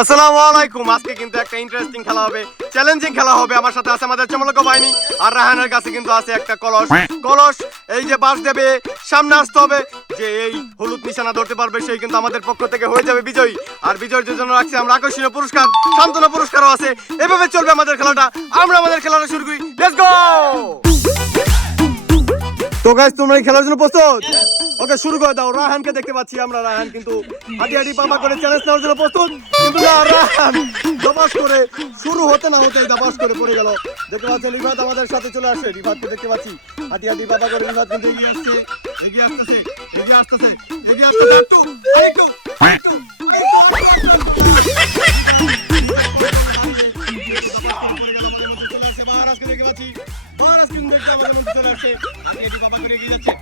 আসসালামু আলাইকুম। আজকে কিন্তু একটা ইন্টারেস্টিং খেলা হবে, চ্যালেঞ্জিং খেলা হবে। আমার সাথে আছে আমাদের চমলক বাহিনী, আর রাহানের কাছে কিন্তু আছে একটা কলস। কলস এই যে বাস দেবে, সামনে আসতে হবে, যে এই হলুদ নিশানা ধরতে পারবে সেই কিন্তু আমাদের পক্ষ থেকে হয়ে যাবে বিজয়ী। আর বিজয়ীর জন্য রাখছি আমরা আকর্ষণীয় পুরস্কার, সান্ত্বনা পুরস্কারও আছে। এভাবে চলবে আমাদের খেলাটা। আমরা আমাদের খেলাটা শুরু করি, লেটস গো। তো গাইস, তোমরা এই খেলার জন্য প্রস্তুত? ওকে, শুরু করে দাও। রাহানকে দেখতে পাচ্ছি আমরা। রাহান কিন্তু হাঁটি হাঁটি পাপা করে চ্যালেঞ্জ নেওয়ার জন্য প্রস্তুত, কিন্তু না, রাহান দাবাস করে শুরু হতে না হতেই দাবাস করে পড়ে গেল। দেখতে পাচ্ছেন রিফাত আমাদের সাথে চলে আসে। রিফাতকে দেখতে পাচ্ছি হাঁটি হাঁটি পাপা করে। রিফাত কিন্তু এগিয়ে আসছে, এগিয়ে আসতেছে, এগিয়ে আসতেছে, এগিয়ে আসতেছে। একটু চলে আসছে মহারাজকে দেখতে পাচ্ছি। মহারাজ কিন্তু দেখতে আমাদের মধ্যে চলে আসছে, হাঁটি হাঁটি পাপা করে এগিয়ে যাচ্ছে।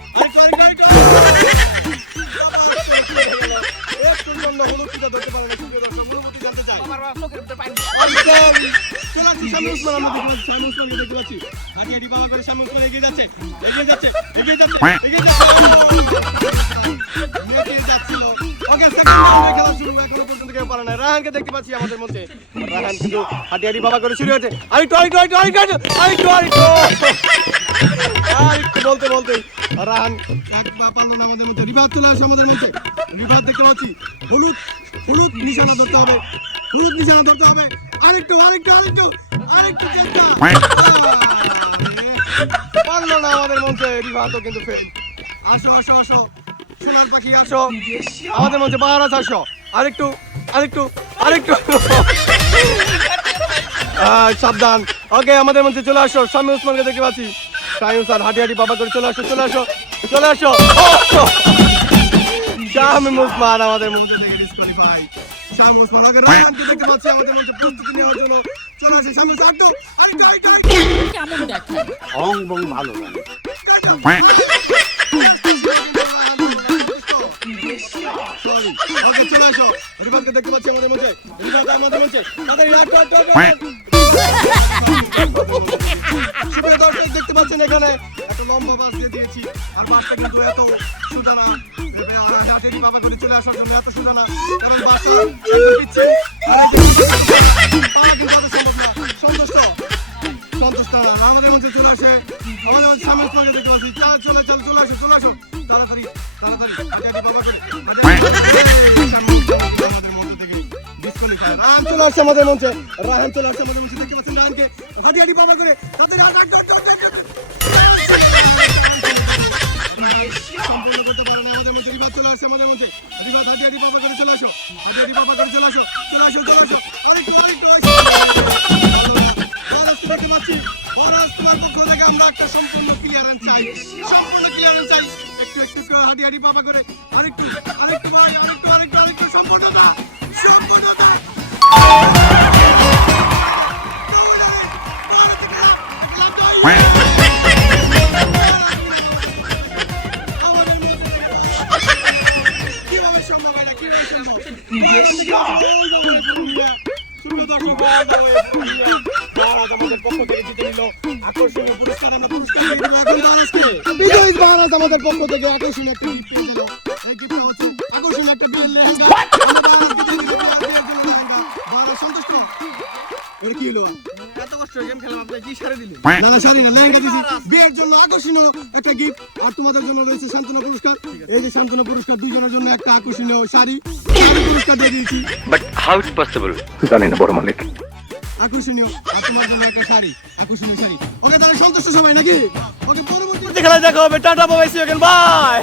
রাহানকে দেখতে পাচ্ছি আমাদের মধ্যে। রাহান কিন্তু হাঁটি হাঁটি বাবা করে শুরু হয়েছে। আরেকটু বলতে বলতে রাহান এক পা পারলো না আমাদের মধ্যে। রিফাত চলে আসে আমাদের মধ্যে। রিফাত দেখতে পাচ্ছি হলুদ হলুদ নিশানা ধরতে হবে, হলুদ নিশানা ধরতে হবে। আরেকটু চেষ্টা, পারলো না আমাদের মধ্যে। রিফাতও কিন্তু আসো সোনার পাখি, আসো আমাদের মধ্যে। বাহারাজ আসো, আরেকটু সাবধান। ওকে, আমাদের মধ্যে চলে আসো। শামী উসমানকে দেখতে পাচ্ছি। শামী উসমান হাঁটি হাঁটি বাবা করে চলে আসো। শামী উসমান আমাদের মধ্যে থেকে ডিসকোয়ালিফাই। শামী উসমান ওকে রাহানকে দেখতে পাচ্ছি আমাদের মধ্যে প্রস্তুতি নেওয়ার জন্য চলে আসে। শামী উসমান আরেকটু কেমন দেখায় অং বং ভালো লাগে। ওকে, চলে আসো। রিফাতকে দেখতে পাচ্ছি আমাদের মধ্যে। রিফাত আমাদের মধ্যে। সুপ্রিয় দর্শক, দেখতে পাচ্ছেন এখানে একটা লম্বা বাস দিয়ে দিয়েছি। আর বাসটা কিন্তু এত সোজা না, হাঁটি বাবা করে চলে আসার জন্য এত সোজা না, কারণ বাসটা পিচ্ছে। সন্তুষ্ট না। আমাদের মধ্যে চলে আসে, আমাদের মধ্যে সামনে দেখতে পাচ্ছি। চলে আসো তাড়াতাড়ি বাবা করে। রাহান চলে আসছে আমাদের মঞ্চে। দেখতে পাচ্ছেন রাহানকে হাঁটি হাঁটি বাবা করে সম্পূর্ণ করতে পারে না আমাদের মধ্যে। রিফাত চলে আসছে আমাদের মধ্যে। রিফাত হাঁটি হাঁটি বাবা করে চলে আসো। আরেকটু দেখতে পাচ্ছি। বরাজ, তোমার পক্ষ থেকে আমরা একটা সম্পূর্ণ ক্লিয়ারেন্স চাই। একটু হাঁটি হাঁটি বাবা করে। আরেকটু সম্পূর্ণতা। বিজয়ী মহারাজ আমাদের পক্ষ থেকে আকর্ষণীয় একটা গিফট পেয়ে গেল। এই গিফটটা হচ্ছে আকর্ষণীয় একটা লেহেঙ্গা। সন্তুষ্ট? কি হলো? এত কষ্ট গেম খেলাম, আপনি কি শাড়ি দিলেন? না, শাড়ি না, লেহেঙ্গা দিয়েছি। বিয়ের জন্য আকর্ষণীয় একটা গিফট। আর তোমাদের জন্য রয়েছে সান্ত্বনা পুরস্কার। এই যে সান্ত্বনা পুরস্কার, দুইজনের জন্য একটা আকর্ষণীয় শাড়ি পুরস্কার দিয়ে দিয়েছি। But how it's possible? জানি না বড় মালিক। আকর্ষণীয়, আর তোমার জন্য একটা শাড়ি, আকর্ষণীয় শাড়ি। ওকে, তাহলে সন্তুষ্ট সবাই নাকি? ওকে, পরবর্তী খেলায় দেখা হবে। Tata, bye, see you again, by.